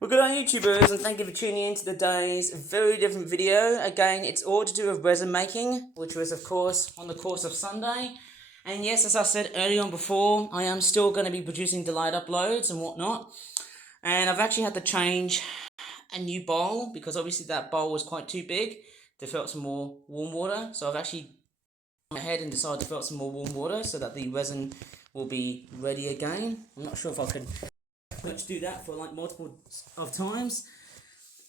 Well, good on YouTubers, and thank you for tuning in to today's very different video. Again, it's all to do with resin making, which was, of course, on the course of Sunday. And yes, as I said earlier on before, I am still going to be producing delayed uploads and whatnot. And I've actually had to change a new bowl because obviously that bowl was quite too big to fill up some more warm water. So I've actually gone ahead and decided to fill up some more warm water so that the resin will be ready again. I'm not sure if I could do that for like multiple of times.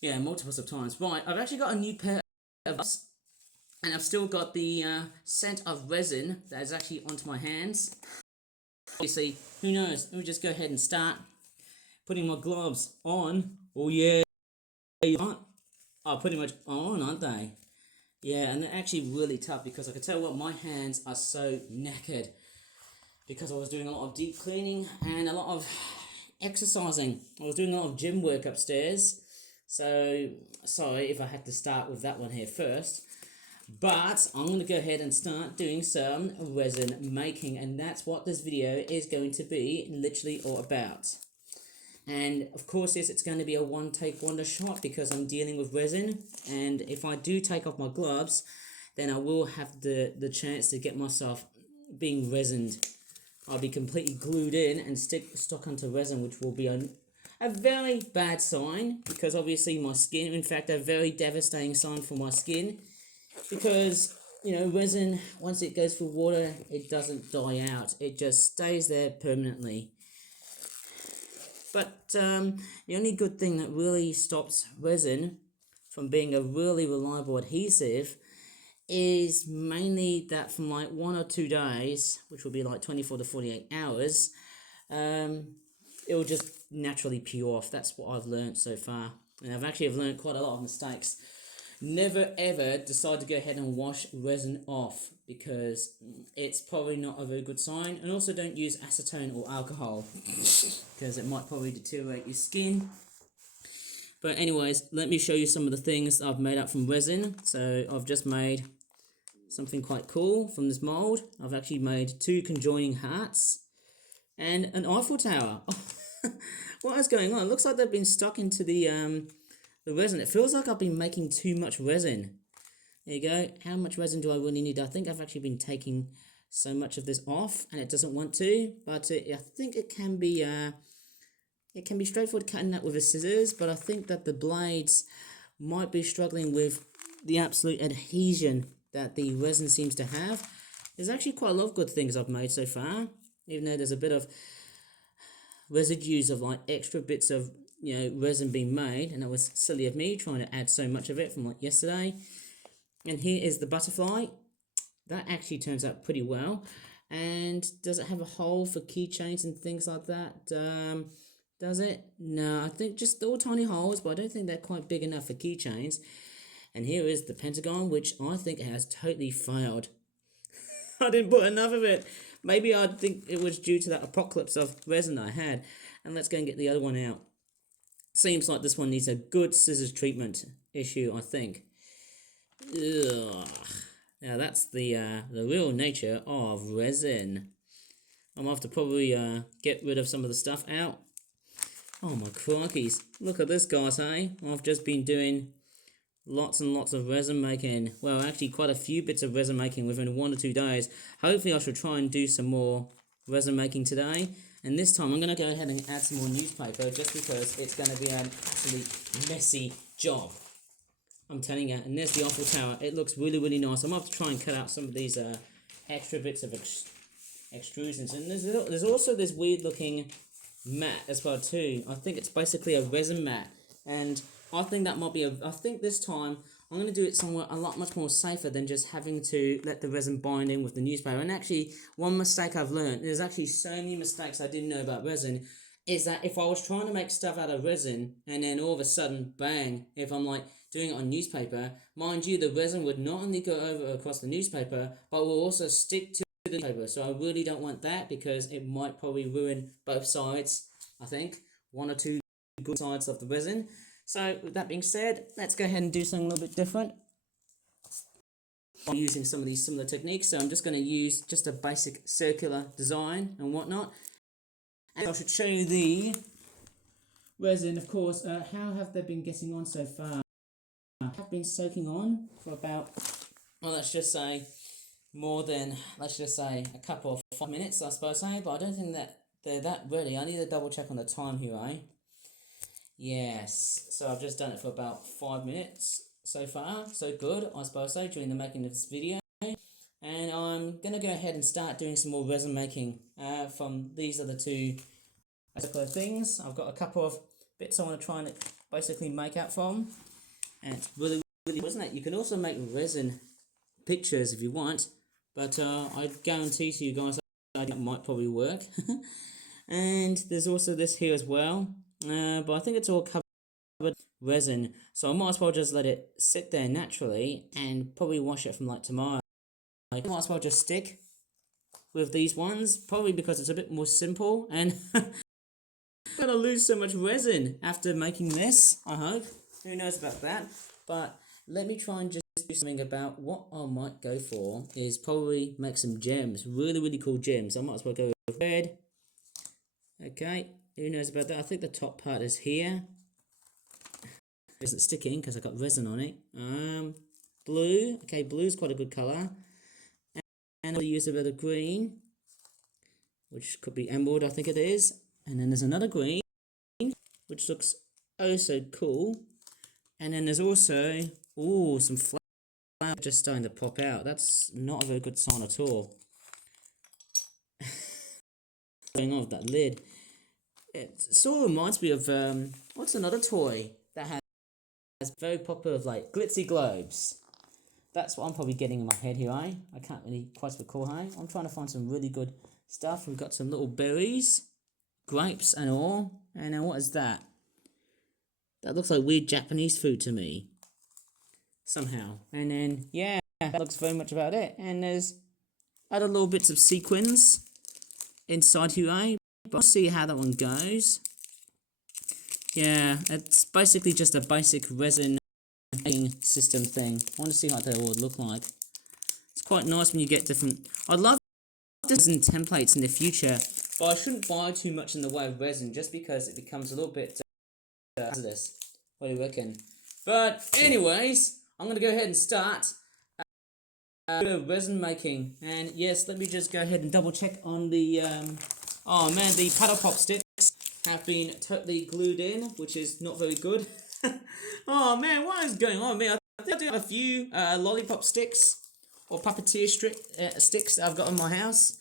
Yeah, multiples of times. Right, I've actually got a new pair of gloves, and I've still got the scent of resin that is actually onto my hands. Obviously, who knows? Let me just go ahead and start putting my gloves on. Oh yeah, you aren't? Oh, pretty much on, aren't they? Yeah, and they're actually really tough because I can tell what my hands are so knackered because I was doing a lot of deep cleaning and a lot of exercising. I was doing a lot of gym work upstairs. So, sorry if I had to start with that one here first. But I'm going to go ahead and start doing some resin making, and that's what this video is going to be literally all about. And of course, yes, it's going to be a one take wonder shot because I'm dealing with resin, and if I do take off my gloves, then I will have the chance to get myself being resined. I'll be completely glued in and stuck onto resin, which will be a very bad sign because obviously my skin, in fact, a very devastating sign for my skin because, you know, resin, once it goes through water, it doesn't die out. It just stays there permanently. But the only good thing that really stops resin from being a really reliable adhesive is mainly that from like 1 or 2 days, which will be like 24 to 48 hours, it will just naturally peel off. That's what I've learned so far. And I've learned quite a lot of mistakes. Never ever decide to go ahead and wash resin off because it's probably not a very good sign. And also don't use acetone or alcohol because it might probably deteriorate your skin. But anyways, let me show you some of the things I've made up from resin. So I've just made something quite cool from this mold. I've actually made 2 conjoining hearts and an Eiffel Tower. What is going on? It looks like they've been stuck into the resin. It feels like I've been making too much resin. There you go. How much resin do I really need? I think I've actually been taking so much of this off, and it doesn't want to. But I think it can be straightforward cutting that with a scissors. But I think that the blades might be struggling with the absolute adhesion that the resin seems to have. There's actually quite a lot of good things I've made so far, even though there's a bit of residues of like extra bits of resin being made, and that was silly of me trying to add so much of it from like yesterday. And here is the butterfly. That actually turns out pretty well. And does it have a hole for keychains and things like that? Does it? No, I think just little tiny holes, but I don't think they're quite big enough for keychains. And here is the pentagon, which I think has totally failed. I didn't put enough of it. Maybe I think it was due to that apocalypse of resin I had. And let's go and get the other one out. Seems like this one needs a good scissors treatment issue, I think. Ugh. Now that's the real nature of resin. I'm gonna have to probably get rid of some of the stuff out. Oh my crikeys. Look at this, guys, hey? I've just been doing lots and lots of resin making. Well, actually quite a few bits of resin making within 1 or 2 days. Hopefully I should try and do some more resin making today. And this time I'm going to go ahead and add some more newspaper just because it's going to be an absolutely messy job. I'm telling you. And there's the Eiffel Tower. It looks really, really nice. I'm going to have to try and cut out some of these extra bits of extrusions. And there's also this weird looking mat as well too. I think it's basically a resin mat. And I think that might be I think this time I'm going to do it somewhere a lot much more safer than just having to let the resin bind in with the newspaper. And actually, one mistake I've learned, there's actually so many mistakes I didn't know about resin, is that if I was trying to make stuff out of resin and then all of a sudden, bang, if I'm like doing it on newspaper, mind you, the resin would not only go over across the newspaper, but will also stick to the newspaper. So I really don't want that because it might probably ruin both sides, I think. 1 or 2 good sides of the resin. So with that being said, let's go ahead and do something a little bit different. I'm using some of these similar techniques, so I'm just going to use just a basic circular design and whatnot. And I should show you the resin, of course. How have they been getting on so far? I've been soaking on for about, well, let's just say more than, let's just say a couple of 5 minutes, I suppose, but I don't think that they're that ready. I need to double check on the time here, Yes, so I've just done it for about 5 minutes so far, so good, I suppose during the making of this video. And I'm going to go ahead and start doing some more resin making from these are the two things. I've got a couple of bits I want to try and basically make out from. And it's really, wasn't it? You can also make resin pictures if you want, but I guarantee to you guys that might probably work. And there's also this here as well, but I think it's all covered resin, so I might as well just let it sit there naturally and probably wash it from like tomorrow. I might as well just stick with these ones, probably because it's a bit more simple, and I'm gonna lose so much resin after making this, I hope. Who knows about that? But let me try and just do something about what I might go for is probably make some gems, really cool gems. I might as well go with red. Okay, who knows about that? I think the top part is here. It isn't sticking because I got resin on it. Blue. Okay, blue's quite a good colour. And I'll use a bit of green, which could be emerald, I think it is. And then there's another green, which looks oh so cool. And then there's also, ooh, some flowers just starting to pop out. That's not a very good sign at all. Going on with that lid. It sort of reminds me of, what's another toy that has very popular, like glitzy globes. That's what I'm probably getting in my head here, I can't really quite recall, I'm trying to find some really good stuff. We've got some little berries, grapes and all. And then what is that? That looks like weird Japanese food to me. Somehow. And then, yeah, that looks very much about it. And there's other little bits of sequins inside here, but we'll see how that one goes. Yeah, it's basically just a basic resin system thing. I want to see how they all look like. It's quite nice when you get different. I'd love resin templates in the future, but I shouldn't buy too much in the way of resin just because it becomes a little bit hazardous. What do you reckon? But anyways, I'm gonna go ahead and start resin making. And yes, let me just go ahead and double check on the oh man, the paddle pop sticks have been totally glued in, which is not very good. Oh man, what is going on, man? I think I do have a few lollipop sticks or puppeteer sticks that I've got in my house.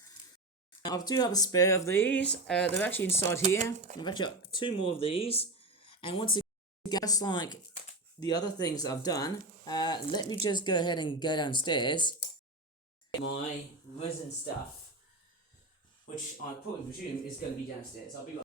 I do have a spare of these. They're actually inside here. I've actually got 2 more of these. And once again, just like the other things that I've done, let me just go ahead and go downstairs. My resin stuff, which I probably presume is going to be downstairs. I'll be right.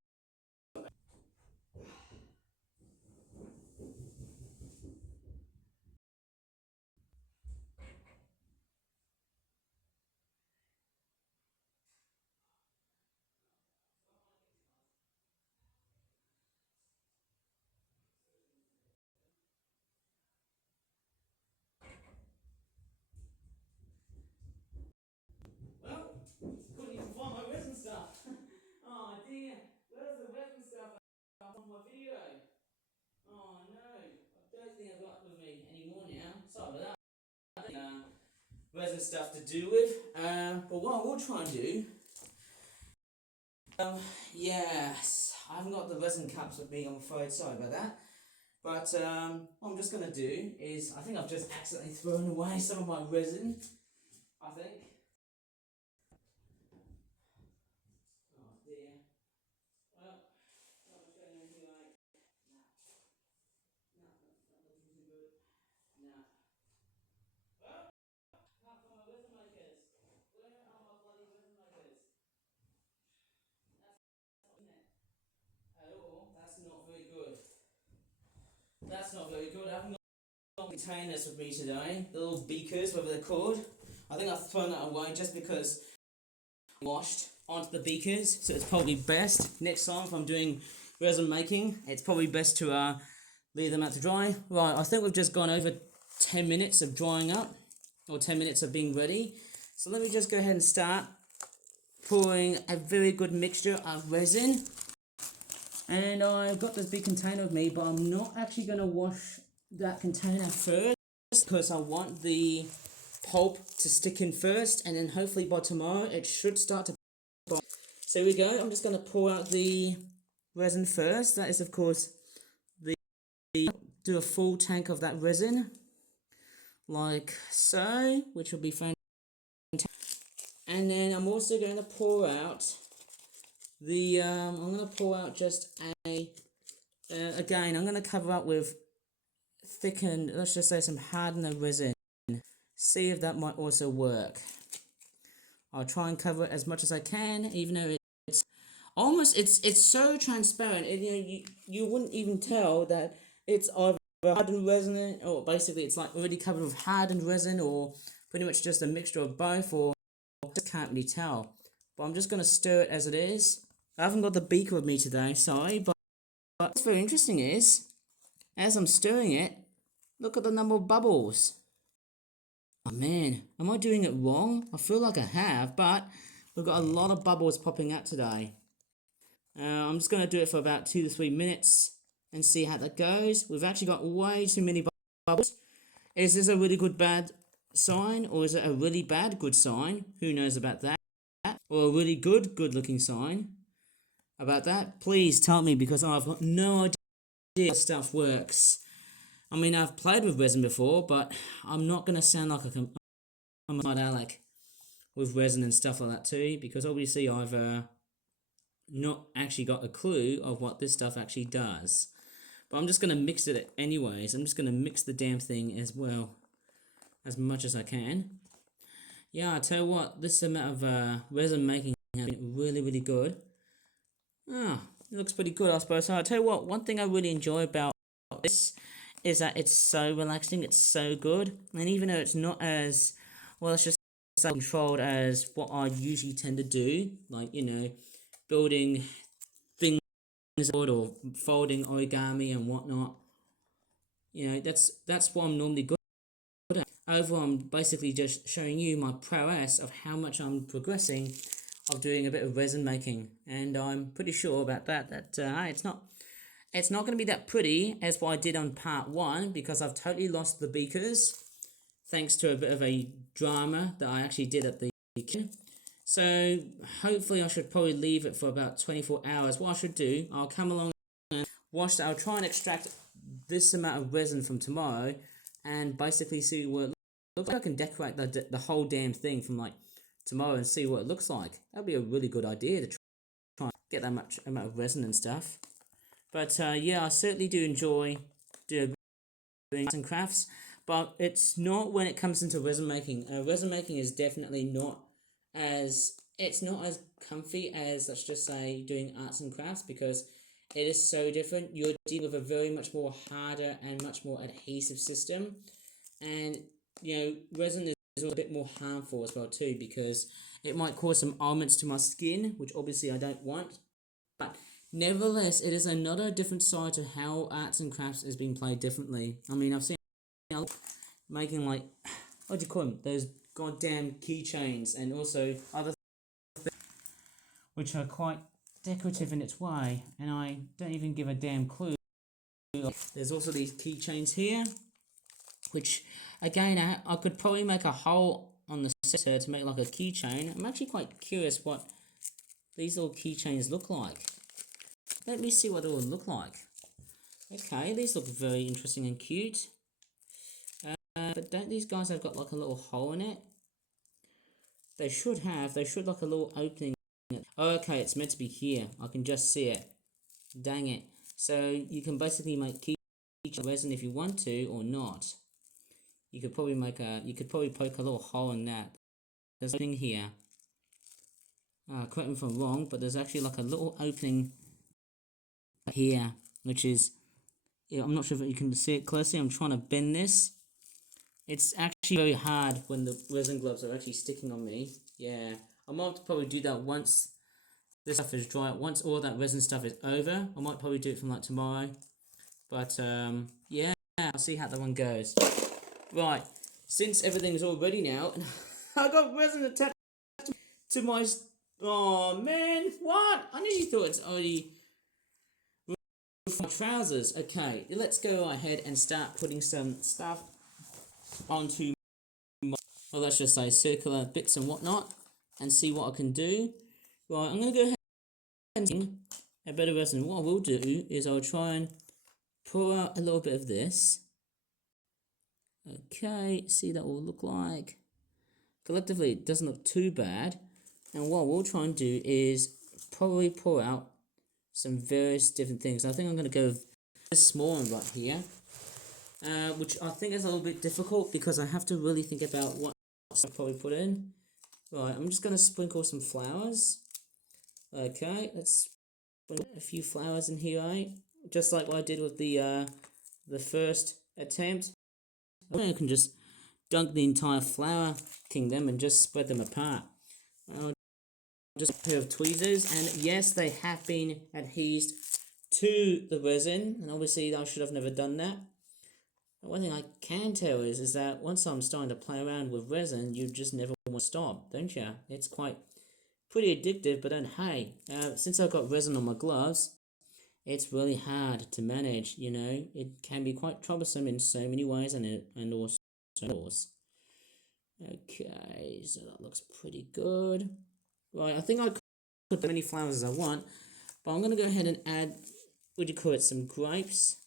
Well, couldn't even find my resin stuff. Oh dear, where's the resin stuff on my video? Oh no, I don't think I've got it with me anymore now. Sorry about that. Resin stuff to do with. But what I will try and do. Yes, I haven't got the resin cups with me, I'm afraid. Sorry about that. But what I'm just gonna do is, I think I've just accidentally thrown away some of my resin. I think. Oh dear. Well, not much going on here, right? No, not looking too good. No. Well, can't find my resin makers. Where are my bloody resin makers? That's not in it at all. That's not very good. That's not very good. I haven't got containers with me today. The little beakers, whatever they're called. I think I've thrown that away just because I washed onto the beakers. So it's probably best next time if I'm doing resin making, it's probably best to leave them out to dry. Right, I think we've just gone over 10 minutes of drying up, or 10 minutes of being ready. So let me just go ahead and start pouring a very good mixture of resin And I've got this big container with me, but I'm not actually going to wash that container first because I want the pulp to stick in first, and then hopefully by tomorrow it should start to bond. So here we go. I'm just going to pour out the resin first. That is, of course, do a full tank of that resin, like so, which will be fantastic. And then I'm also going to pour out the, I'm going to pour out just again, I'm going to cover up with thickened, let's just say some hardener resin. See if that might also work. I'll try and cover it as much as I can, even though it's almost, it's so transparent, you wouldn't even tell that it's either hardened resin, or basically it's like already covered with hardened resin, or pretty much just a mixture of both, or just can't really tell. But I'm just going to stir it as it is. I haven't got the beaker with me today, sorry, but what's very interesting is, as I'm stirring it, look at the number of bubbles. Oh man, am I doing it wrong? I feel like I have, but we've got a lot of bubbles popping out today. I'm just going to do it for about 2 to 3 minutes and see how that goes. We've actually got way too many bubbles. Is this a really good bad sign, or is it a really bad good sign? Who knows about that? Or a really good looking sign about that? Please tell me, because I've got no idea how stuff works. I mean, I've played with resin before, but I'm not going to sound like I'm a Alec with resin and stuff like that too, because obviously I've not actually got a clue of what this stuff actually does. But I'm just going to mix it anyways. I'm just going to mix the damn thing as well, as much as I can. Yeah, I tell you what, this amount of resin making has been really, really good. Ah, it looks pretty good, I suppose. So I tell you what, one thing I really enjoy about this is that it's so relaxing, it's so good. And even though it's not as, well, it's just so controlled as what I usually tend to do, like, building things or folding origami and whatnot. That's what I'm normally good at. Overall, I'm basically just showing you my prowess of how much I'm progressing of doing a bit of resin making, and I'm pretty sure about that it's not going to be that pretty as what I did on part 1, because I've totally lost the beakers thanks to a bit of a drama that I actually did at the kitchen. So hopefully I should probably leave it for about 24 hours. What I should do, I'll come along and wash that. I'll try and extract this amount of resin from tomorrow and basically see what it looks like. I can decorate the whole damn thing from like tomorrow and see what it looks like. That'd be a really good idea to try and get that much amount of resin and stuff. But yeah, I certainly do enjoy doing arts and crafts, but it's not when it comes into resin making. Resin making is definitely not as comfy as, let's just say, doing arts and crafts, because it is so different. You're dealing with a very much more harder and much more adhesive system, and resin is a bit more harmful as well too, because it might cause some ailments to my skin, which obviously I don't want. But nevertheless, it is another different side to how arts and crafts is being played differently. I mean, I've seen making, like, what do you call them? Those goddamn keychains, and also other things which are quite decorative in its way, and I don't even give a damn clue. There's also these keychains here, which again I could probably make a hole on the center to make like a keychain. I'm actually quite curious what these little keychains look like. Let me see what it will look like. Okay, these look very interesting and cute. But don't these guys have got like a little hole in it? They should like a little opening. Oh, okay, it's meant to be here. I can just see it. Dang it. So you can basically make keychain resin if you want to, or not. You could probably poke a little hole in that. There's a thing here. Correct me if I'm wrong, but there's actually like a little opening here, which is, I'm not sure if you can see it closely. I'm trying to bend this. It's actually very hard when the resin gloves are actually sticking on me. Yeah, I might have to probably do that once this stuff is dry. Once all that resin stuff is over, I might probably do it from like tomorrow. But yeah, I'll see how that one goes. Right, since everything's all ready now, I got resin attached to my. Oh man, what? I knew you thought it's already trousers. Okay, let's go ahead and start putting some stuff onto my, well, let's just say circular bits and whatnot, and see what I can do. Right, I'm going to go ahead and a bit of resin. What I will do is I'll try and pour out a little bit of this. Okay, see that will look like. Collectively, it doesn't look too bad. And what we'll try and do is probably pour out some various different things. I think I'm going to go with this small one right here, which I think is a little bit difficult because I have to really think about what I'll probably put in. Right, I'm just going to sprinkle some flowers. Okay, let's put a few flowers in here, right? Just like what I did with the first attempt. I can just dunk the entire flower kingdom and just spread them apart. Just a pair of tweezers, and yes, they have been adhesed to the resin, and obviously I should have never done that. But one thing I can tell is that once I'm starting to play around with resin, you just never want to stop, don't you? It's quite pretty addictive, but then hey, since I've got resin on my gloves, it's really hard to manage, you know. It can be quite troublesome in so many ways, and also. Okay, so that looks pretty good. Right, I think I could put as many flowers as I want, but I'm going to go ahead and add, what do you call it, some grapes.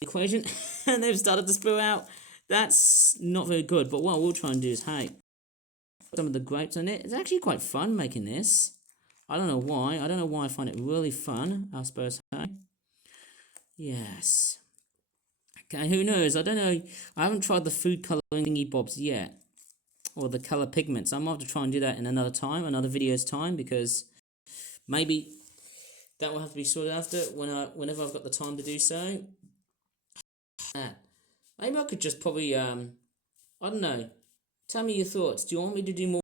Equation, and they've started to spill out. That's not very good, but what we'll try and do is, hey, put some of the grapes on it. It's actually quite fun making this. I don't know why. I don't know why I find it really fun, I suppose, hey. Yes. Okay, who knows? I don't know. I haven't tried the food colouring thingy bobs yet, or the colour pigments. I might have to try and do that in another time, another video's time, because maybe that will have to be sorted after whenever I've got the time to do so. Maybe I could just probably I don't know. Tell me your thoughts. Do you want me to do more,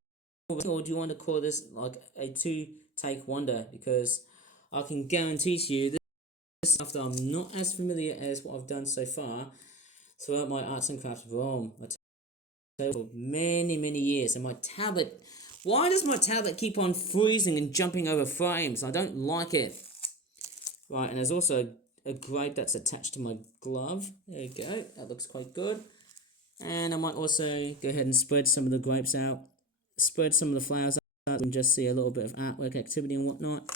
or do you want to call this like a 2-take wonder? Because I can guarantee to you this stuff that I'm not as familiar as what I've done so far throughout my arts and crafts realm. For many years, and my tablet, why does my tablet keep on freezing and jumping over frames? I don't like it. Right, and there's also a grape that's attached to my glove. There you go, that looks quite good. And I might also go ahead and spread some of the grapes out, spread some of the flowers out, and just see a little bit of artwork activity and whatnot.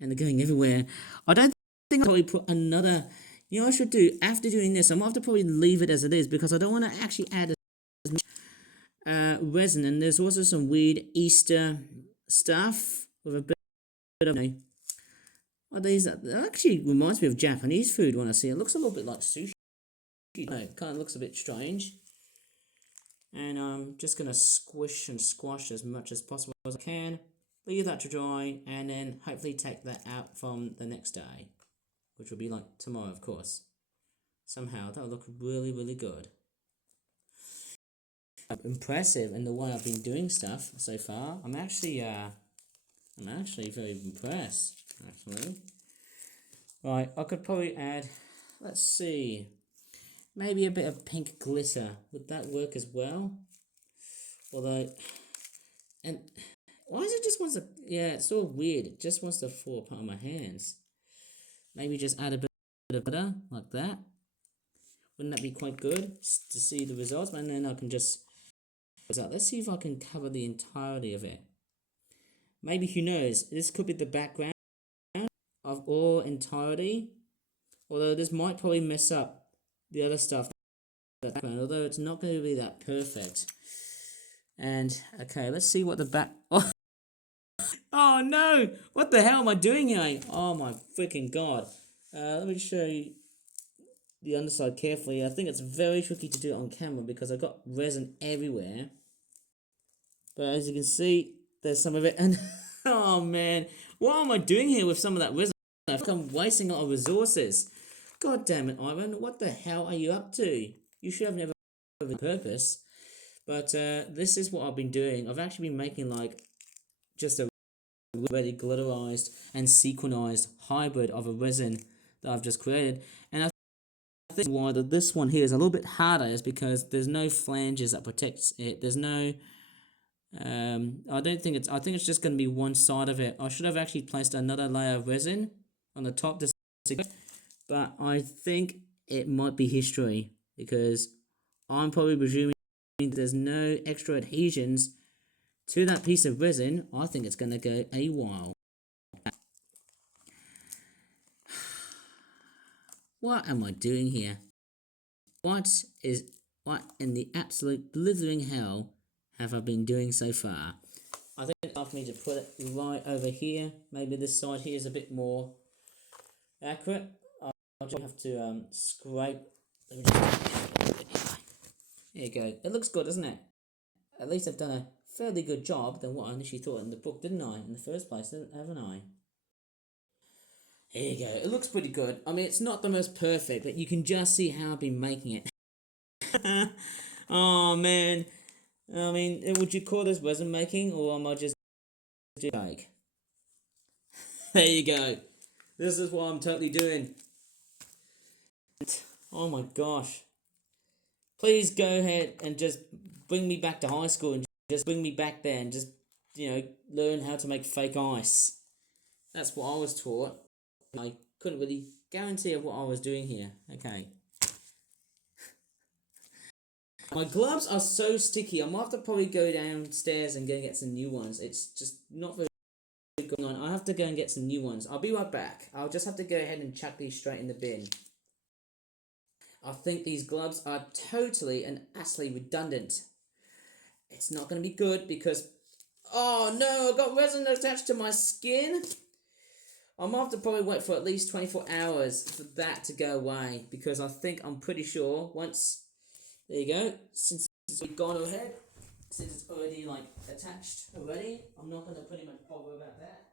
And they're going everywhere. I don't think I'll probably put another. You know what I should do after doing this? I'm going to have to probably leave it as it is, because I don't want to actually add as much resin. And there's also some weird Easter stuff with a bit of, you know, what these? That actually reminds me of Japanese food when I see it. It looks a little bit like sushi. No, it kind of looks a bit strange. And I'm just going to squish and squash as much as possible as I can. Leave that to dry, and then hopefully take that out from the next day, which will be like tomorrow, of course. Somehow that'll look really good. Impressive in the way I've been doing stuff so far. I'm actually very impressed, actually. Right, I could probably add, let's see, maybe a bit of pink glitter. Would that work as well? Although, and why does it just wants to, yeah, it's so weird. It just wants to fall apart on my hands. Maybe just add a bit of butter, like that. Wouldn't that be quite good to see the results? And then I can just, let's see if I can cover the entirety of it. Maybe, who knows, this could be the background of all entirety. Although this might probably mess up the other stuff. Although it's not going to be that perfect. And, okay, let's see what the back... Oh no! What the hell am I doing here? Oh my freaking god. Let me show you the underside carefully. I think it's very tricky to do it on camera because I've got resin everywhere. But as you can see, there's some of it. And oh man, what am I doing here with some of that resin? I feel like I'm wasting a lot of resources. God damn it, Ivan. What the hell are you up to? You should have never done it on purpose. But this is what I've been doing. I've actually been making like just a really glitterized and sequinized hybrid of a resin that I've just created. And I think why this one here is a little bit harder is because there's no flanges that protects it. There's no I think it's just going to be one side of it. I should have actually placed another layer of resin on the top, but I think it might be history because I'm probably presuming there's no extra adhesions to that piece of resin. I think it's going to go a while. What am I doing here? What in the absolute blithering hell have I been doing so far? I think it's time for me to put it right over here. Maybe this side here is a bit more accurate. I'll just have to scrape. There you go. It looks good, doesn't it? At least I've done a fairly good job than what I initially thought in the book, didn't I? In the first place, haven't I? Here you go. It looks pretty good. I mean, it's not the most perfect, but you can just see how I've been making it. Oh, man. I mean, would you call this resin making, or am I just fake? There you go. This is what I'm totally doing. Oh my gosh. Please go ahead and just bring me back to high school and just bring me back there and just, learn how to make fake ice. That's what I was taught. I couldn't really guarantee of what I was doing here. Okay. My gloves are so sticky. I might have to probably go downstairs and go and get some new ones. It's just not very good going on. I have to go and get some new ones. I'll be right back. I'll just have to go ahead and chuck these straight in the bin. I think these gloves are totally and utterly redundant. It's not going to be good because... Oh no, I've got resin attached to my skin. I'm going to have to probably wait for at least 24 hours for that to go away because I'm pretty sure once... There you go. Since it's gone ahead, since it's already attached already, I'm not going to pretty much bother about that.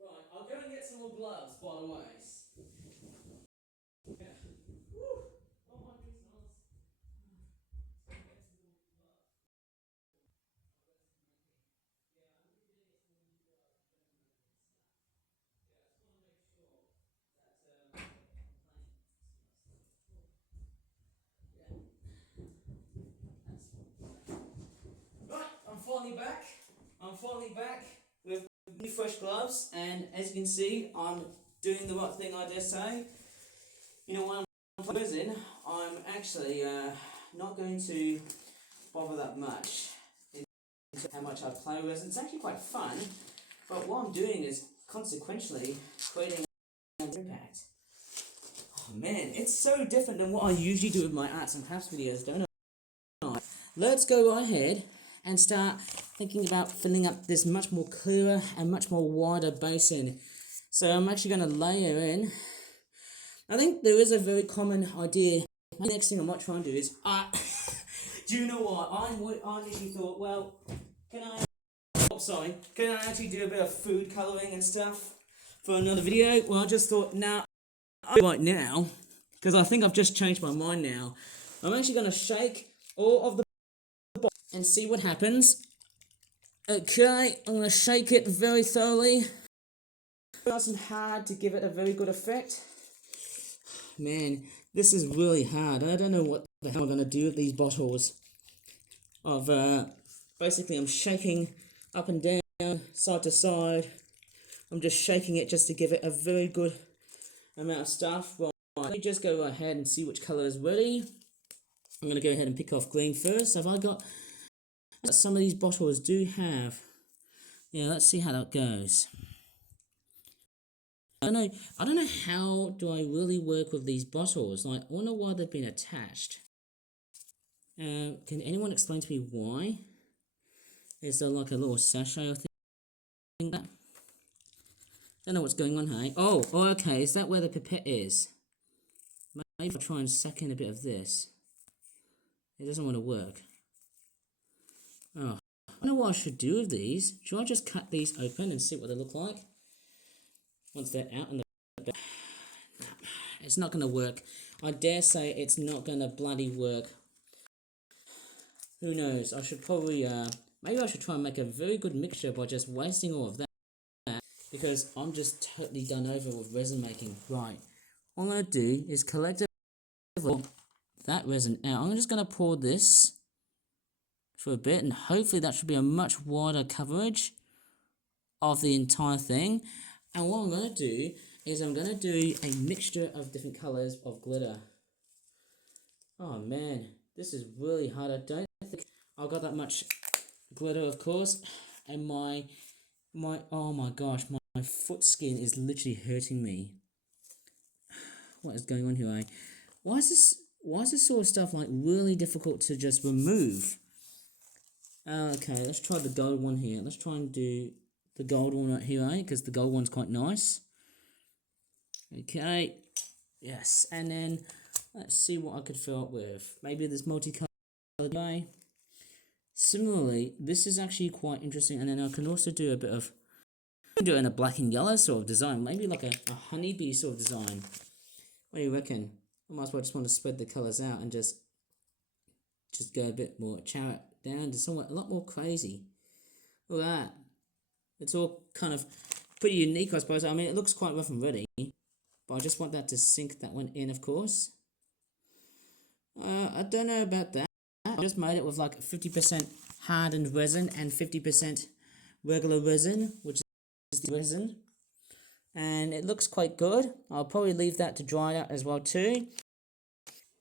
Right, I'll go and get some more gloves, by the way. Yeah. Woo! Oh my goodness. Right, I'm finally back with new fresh gloves, and as you can see, I'm doing the right thing, I dare say. When I'm prison, I'm actually not going to bother that much into how much I play with. It's actually quite fun, but what I'm doing is consequentially creating an impact. Oh man, it's so different than what I usually do with my arts and crafts videos, don't I? Let's go right ahead and start thinking about filling up this much more clearer and much more wider basin. So I'm actually going to layer in. I think there is a very common idea. The next thing I might try and do is, do you know what? I initially thought, well, can I actually do a bit of food colouring and stuff for another video? Well, I just thought, nah, right now, because I think I've just changed my mind now. I'm actually going to shake all of the and see what happens. Okay, I'm going to shake it very thoroughly. Nice and hard to give it a very good effect. Man, this is really hard. I don't know what the hell I'm going to do with these bottles. Basically I'm shaking up and down, side to side. I'm just shaking it just to give it a very good amount of stuff. Right, let me just go ahead and see which colour is ready. I'm going to go ahead and pick off green first. Have I got... Some of these bottles do have... Yeah, let's see how that goes. I don't know how do I really work with these bottles. I wonder why they've been attached. Can anyone explain to me why? Is there like a little sachet or thing? Don't know what's going on, hey? Oh, okay. Is that where the pipette is? Maybe I'll try and suck in a bit of this. It doesn't want to work. Oh, I don't know what I should do with these. Should I just cut these open and see what they look like? Once they're out in the... It's not going to work. I dare say it's not going to bloody work. Who knows? I should probably... maybe I should try and make a very good mixture by just wasting all of that. Because I'm just totally done over with resin making. Right. What I'm going to do is collectively that resin out. I'm just going to pour this for a bit, and hopefully that should be a much wider coverage of the entire thing. And what I'm going to do is I'm going to do a mixture of different colours of glitter. Oh man, this is really hard. I don't think I got that much glitter, of course, and my oh my gosh, my foot skin is literally hurting me. What is going on here, eh? Why is this sort of stuff like really difficult to just remove? Okay, let's try the gold one here. Let's try and do the gold one right here, eh? Because the gold one's quite nice. Okay, yes, and then let's see what I could fill up with. Maybe this multicolored way. Similarly, this is actually quite interesting, and then I can also do a bit of, do it in a black and yellow sort of design, maybe like a honeybee sort of design. What do you reckon? I might as well just want to spread the colours out and just go a bit more, chow it down to somewhat a lot more crazy. Look at that. It's all kind of pretty unique, I suppose. I mean, it looks quite rough and ready, but I just want that to sink that one in, of course. I don't know about that. I just made it with like 50% hardened resin and 50% regular resin, which is the resin. And it looks quite good. I'll probably leave that to dry out as well too.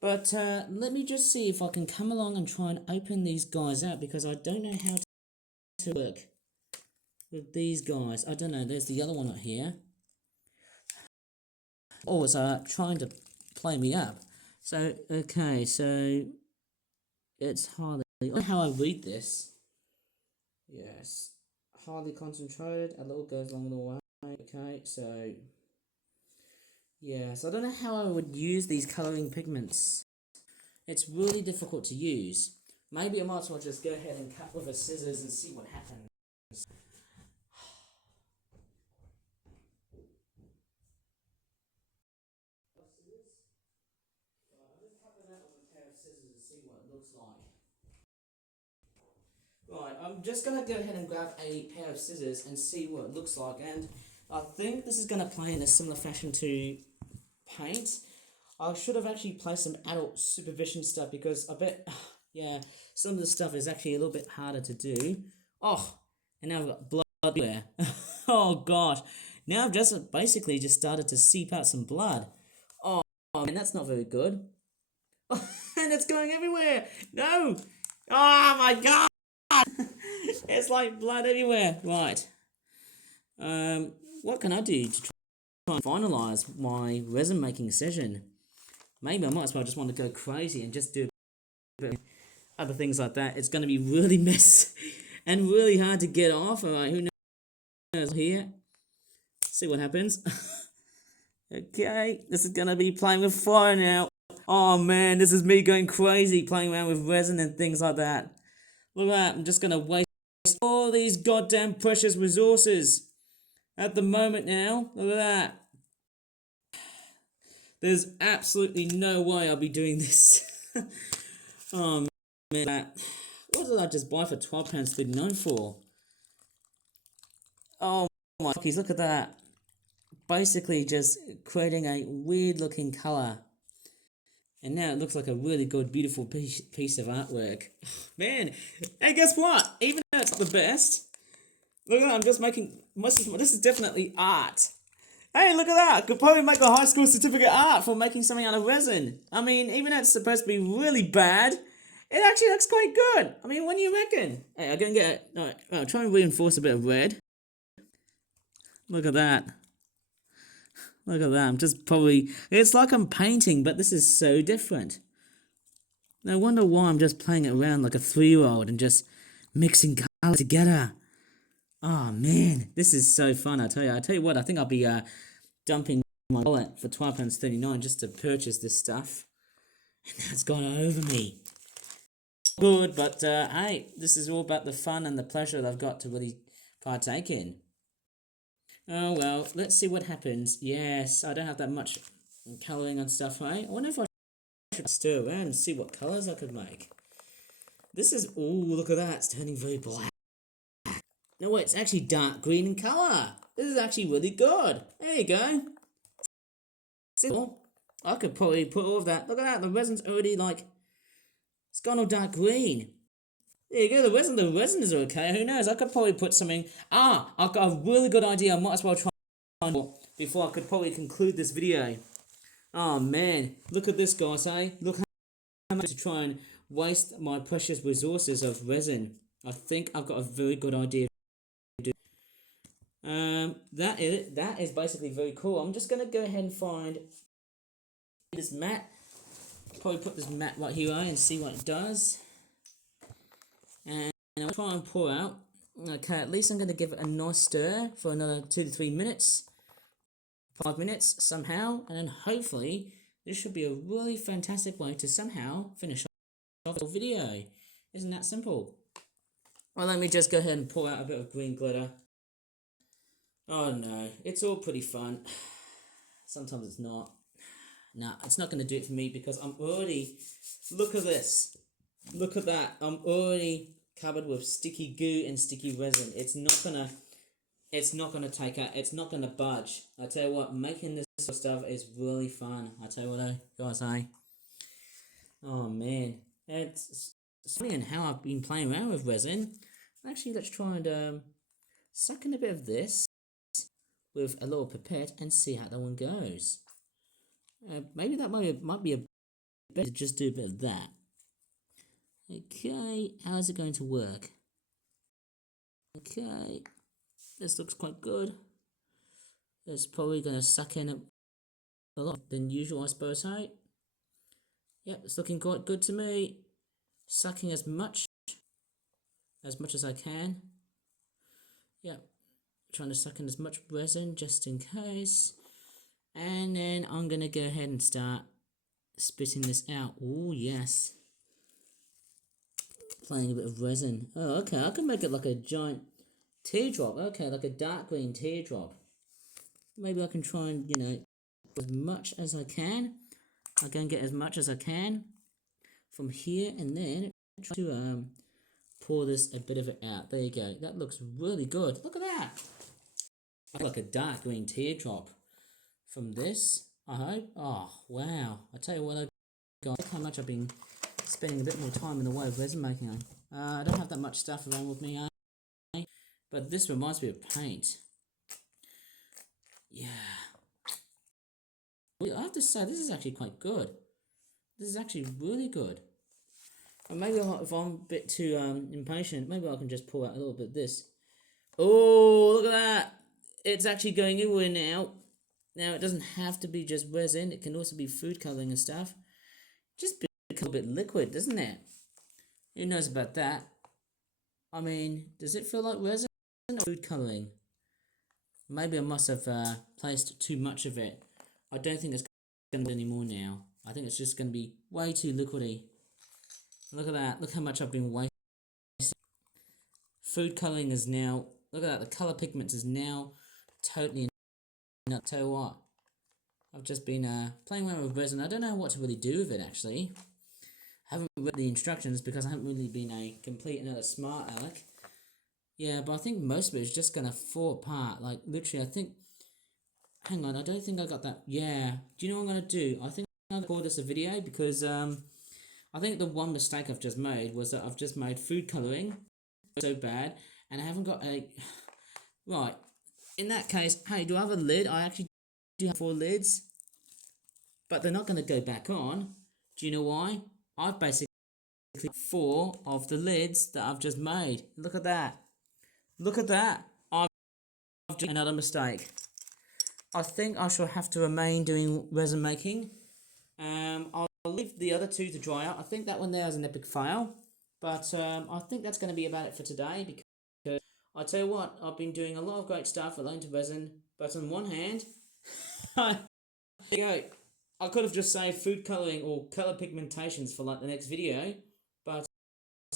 But let me just see if I can come along and try and open these guys out, because I don't know how to work with these guys. I don't know, there's the other one up here. Oh, it's trying to play me up. So, okay, so it's hardly, I don't know how I read this. Yes, hardly concentrated, a little goes along the way. Okay, so yes, I don't know how I would use these colouring pigments. It's really difficult to use. Maybe I might as well just go ahead and cut with a scissors and see what happens. Right, I'm just going to go ahead and grab a pair of scissors and see what it looks like, and I think this is going to play in a similar fashion to paint. I should have actually placed some adult supervision stuff, because I bet, yeah, some of the stuff is actually a little bit harder to do. Oh, and now I've got blood everywhere. Oh gosh, now I've just basically just started to seep out some blood. Oh man, that's not very good. And it's going everywhere. No! Oh my god! It's like blood everywhere. Right. What can I do to try and finalise my resin making session? Maybe I might as well just want to go crazy and just do other things like that. It's going to be really messy and really hard to get off. Alright, who knows here? See what happens. Okay, this is going to be playing with fire now. Oh man, this is me going crazy playing around with resin and things like that. Look at that, I'm just going to waste all these goddamn precious resources at the moment now. Look at that. There's absolutely no way I'll be doing this. Oh man, what did I just buy for £12.39 for? Oh my cookies, look at that. Basically just creating a weird looking colour. And now it looks like a really good, beautiful piece of artwork. Man, and guess what? Even though it's not the best, look at that, I'm just making, this is definitely art. Hey, look at that! Could probably make a high school certificate art for making something out of resin. I mean, even though it's supposed to be really bad, it actually looks quite good. I mean, what do you reckon? Hey, I'm gonna get I'll try and reinforce a bit of red. Look at that. Look at that. I'm just probably, it's like I'm painting, but this is so different. No wonder why I'm just playing it around like a 3-year-old and just mixing colours together. Oh man, this is so fun, I tell you what, I think I'll be dumping my wallet for £12.39 just to purchase this stuff. And now it's gone over me. Good, but hey, this is all about the fun and the pleasure that I've got to really partake in. Oh well, let's see what happens. Yes, I don't have that much colouring and stuff, right? I wonder if I should stir around and see what colours I could make. This is, oh, look at that, it's turning very black. No, wait, it's actually dark green in colour. This is actually really good. There you go. Simple. I could probably put all of that. Look at that, the resin's already like, it's gone all dark green. There you go, the resin is okay. Who knows? I could probably put something. Ah, I've got a really good idea. I might as well try before I could probably conclude this video. Oh man, look at this, guys, eh? Look how much to try and waste my precious resources of resin. I think I've got a very good idea. That is basically very cool. I'm just gonna go ahead and find this mat. Probably put this mat right here and see what it does. And I'll try and pour out. Okay, at least I'm gonna give it a nice stir for another 2 to 3 minutes. 5 minutes somehow, and then hopefully this should be a really fantastic way to somehow finish off the video. Isn't that simple? Well, let me just go ahead and pour out a bit of green glitter. Oh no, it's all pretty fun. Sometimes it's not. Nah, it's not going to do it for me because I'm already... Look at this. Look at that. I'm already covered with sticky goo and sticky resin. It's not gonna take out. It's not gonna budge. I tell you what, making this sort of stuff is really fun. I tell you what, guys, hey. Oh man, it's funny in how I've been playing around with resin. Actually, let's try and suck in a bit of this with a little pipette and see how that one goes. Maybe that might be a better to just do a bit of that. Okay, how is it going to work? Okay. This looks quite good. It's probably going to suck in a lot than usual, I suppose, hey? Yep, it's looking quite good to me. Sucking as much as I can. Yep, trying to suck in as much resin just in case. And then I'm going to go ahead and start spitting this out. Oh, yes. Playing a bit of resin. Oh, okay, I can make it like a giant teardrop. Okay, like a dark green teardrop. Maybe I can try and, as much as I can. I'll go and get as much as I can from here, and then try to pour this a bit of it out. There you go. That looks really good. Look at that. Like a dark green teardrop from this, I hope. Oh, wow. I tell you what, look how much I've been spending a bit more time in the way of resin making. I don't have that much stuff around with me, but this reminds me of paint. Yeah. I have to say, this is actually quite good. This is actually really good. And maybe if I'm a bit too impatient, maybe I can just pull out a little bit of this. Oh, look at that. It's actually going everywhere now. Now, it doesn't have to be just resin. It can also be food colouring and stuff. Just become a bit liquid, doesn't it? Who knows about that? I mean, does it feel like resin or food colouring? Maybe I must have placed too much of it. I don't think it's going to be anymore now. I think it's just going to be way too liquidy. Look at that. Look how much I've been wasting. Food colouring is now... Look at that. The colour pigments is now totally... I'll tell you what. I've just been playing around with resin. I don't know what to really do with it, actually. I haven't read the instructions because I haven't really been a complete and utter smart aleck. Yeah, but I think most of it is just going to fall apart. Like, literally, I think... Hang on, I don't think I got that. Yeah. Do you know what I'm going to do? I think I'll call this a video because I think the one mistake I've just made was that I've just made food colouring so bad and I haven't got a... Right. In that case, hey, do I have a lid? I actually do have 4 lids, but they're not going to go back on. Do you know why? I've basically 4 of the lids that I've just made. Look at that. Look at that. I've done another mistake. I think I shall have to remain doing resin making. I'll leave the other 2 to dry out. I think that one there is an epic fail, but I think that's going to be about it for today because I tell you what, I've been doing a lot of great stuff relating to resin, but on one hand, there you go. I could have just saved food colouring or colour pigmentations for like the next video, but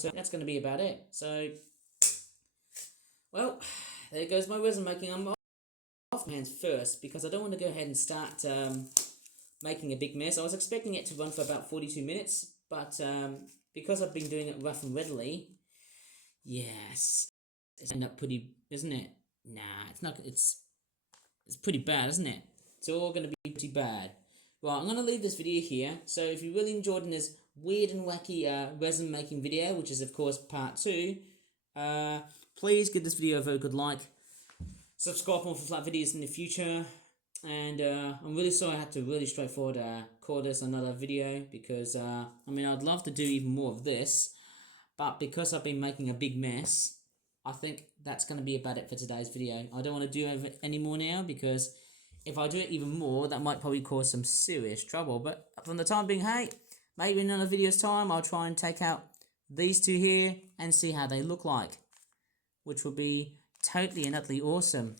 that's going to be about it. So, well, there goes my resin making. I'm off my hands first because I don't want to go ahead and start making a big mess. I was expecting it to run for about 42 minutes, but because I've been doing it rough and readily, yes, it's end up pretty, isn't it? Nah, it's not. It's pretty bad, isn't it? It's all going to be pretty bad. Right, I'm going to leave this video here. So if you really enjoyed this weird and wacky resin making video, which is of course part 2. Please give this video a very good like. Subscribe more for flat videos in the future. And I'm really sorry I had to really straightforward call this another video, because I mean, I'd love to do even more of this, but because I've been making a big mess, I think that's going to be about it for today's video. I don't want to do it anymore now, because if I do it even more, that might probably cause some serious trouble. But from the time being, hey, maybe in another video's time, I'll try and take out these two here and see how they look like, which will be totally and utterly awesome.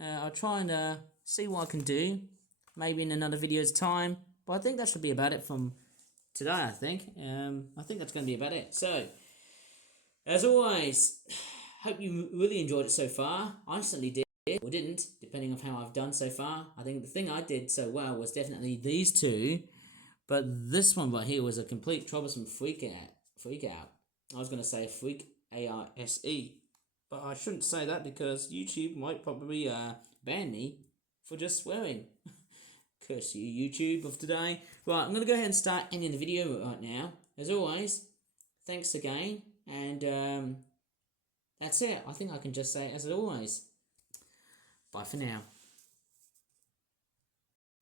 I'll try and see what I can do, maybe in another video's time. But I think that should be about it from today, I think. I think that's going to be about it. So, as always, hope you really enjoyed it so far. I certainly did, or didn't, depending on how I've done so far. I think the thing I did so well was definitely these two, but this one right here was a complete troublesome freak out. I was going to say freak, A-R-S-E, but I shouldn't say that because YouTube might probably ban me for just swearing. Curse you, YouTube of today. Right, I'm going to go ahead and start ending the video right now. As always, thanks again, and that's it. I think I can just say, as always, bye for now.